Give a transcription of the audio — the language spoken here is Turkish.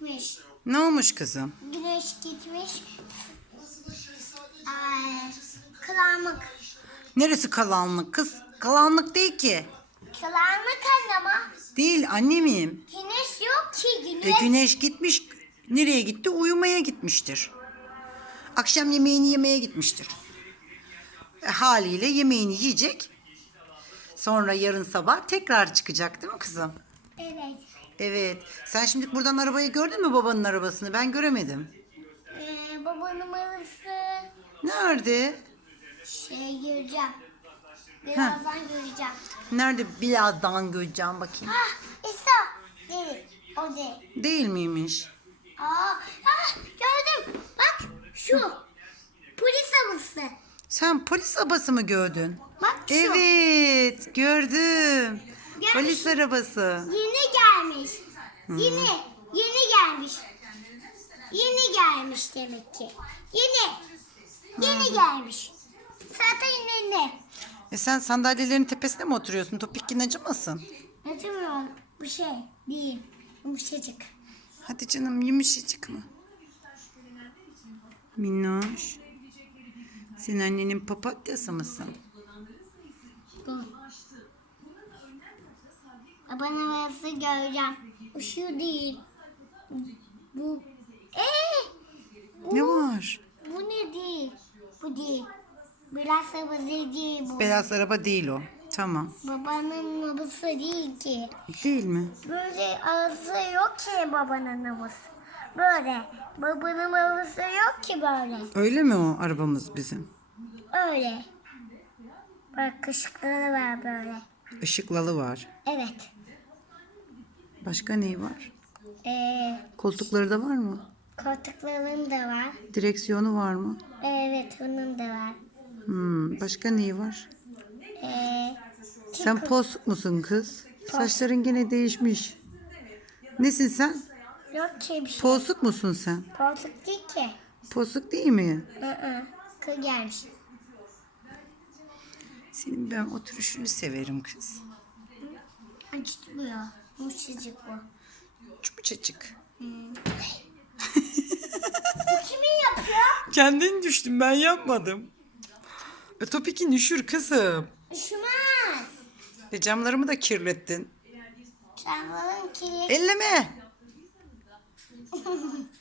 gitmiş. Ne olmuş kızım? Güneş gitmiş. Ay, karanlık. Neresi kalanlık kız? Kalanlık değil ki. Karanlık ama Değil annemiyim. güneş yok ki E güneş. güneş gitmiş. Nereye gitti? Uyumaya gitmiştir. Akşam yemeğini yemeye gitmiştir. E, haliyle yemeğini yiyecek. Sonra yarın sabah tekrar çıkacak değil mi kızım? Evet. Sen şimdi buradan arabayı gördün mü babanın arabasını? Ben göremedim. Ee, babanın arası Nerede? şey göreceğim. Birazdan göreceğim. Nerede birazdan göreceğim bakayım. Ah İsa. Değil. O değil. Değil miymiş? Aa, ah, gördüm. Bak şu. Polis arabası. Sen polis arabası mı gördün? Bak şu. Evet gördüm. Polis arabası. Yeni gelmiş. Yeni. Yeni gelmiş. Yeni gelmiş demek ki. Yeni. Yeni gelmiş. Zaten yeni. E sen sandalyelerin tepesine mi oturuyorsun? Topikkin acımasın. Acımıyorum. Bu şey değil. Yumuşacık. Hadi canım yumuşacık mı? Minnoş. Sen annenin papatyası mısın? Bu. Babanın arası göreceğim. Bu şu değil. Bu. Ee, Ne var? bu ne değil? Bu değil. Biraz arabası değil bu. Beyaz araba değil o. Tamam. Babanın arabası değil ki. Değil mi? Böyle arası yok ki babanın arabası. Böyle. Babanın arabası yok ki böyle. Öyle mi o arabamız bizim? Öyle. Bak ışıkları var böyle. Işıklalı var. Evet. Başka ne var? Ee, Koltukları da var mı? koltukların da var. Direksiyonu var mı? Evet bunun da var. Hmm, başka neyi var? Ee, Sen posuk musun kız? Saçların gene değişmiş. Nesin sen? yok ki bir şey. Posuk musun sen? Koltuk değil ki. Posuk değil mi? Hı Kız gelmiş. Senin ben oturuşunu severim kız. Acıtmıyor. Yumuşacık bu. Çubucacık. Bu kimin yapıyor? Kendin düştün ben yapmadım. E, Topik'in üşür kızım. Üşümez. E, camlarımı da kirlettin. Çanların kirli. Elleme.